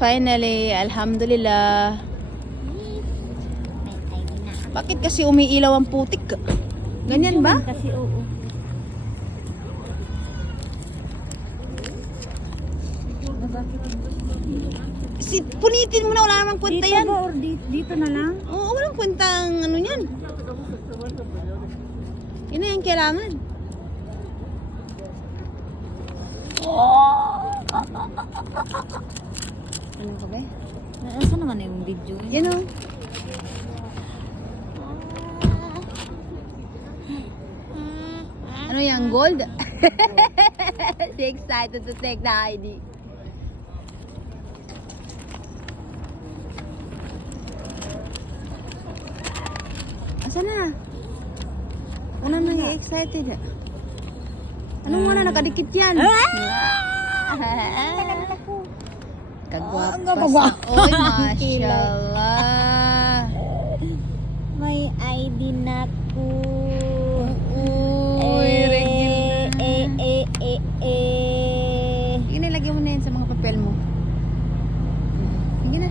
Finally, alhamdulillah. Bakit kasi umiilaw ang putik? Ganyan ba? Kasi oo. Punitin mo na, wala namang kwenta Dito yan. ba or dito na lang? Oo, walang kwenta ang ano yan. Yun na yung kailangan. Ano ka ba? Nasaan naman yung video? Yan o. Ano yan? Gold? She excited to take the ID. Asa na? Ano na yung excited? Anong wala nakadikit yan? Kagwapas. Oy, mashallah. May ID na ko. Uy, regular. eh. Sige na, lagyan mo na yan sa mga papel mo. Sige na.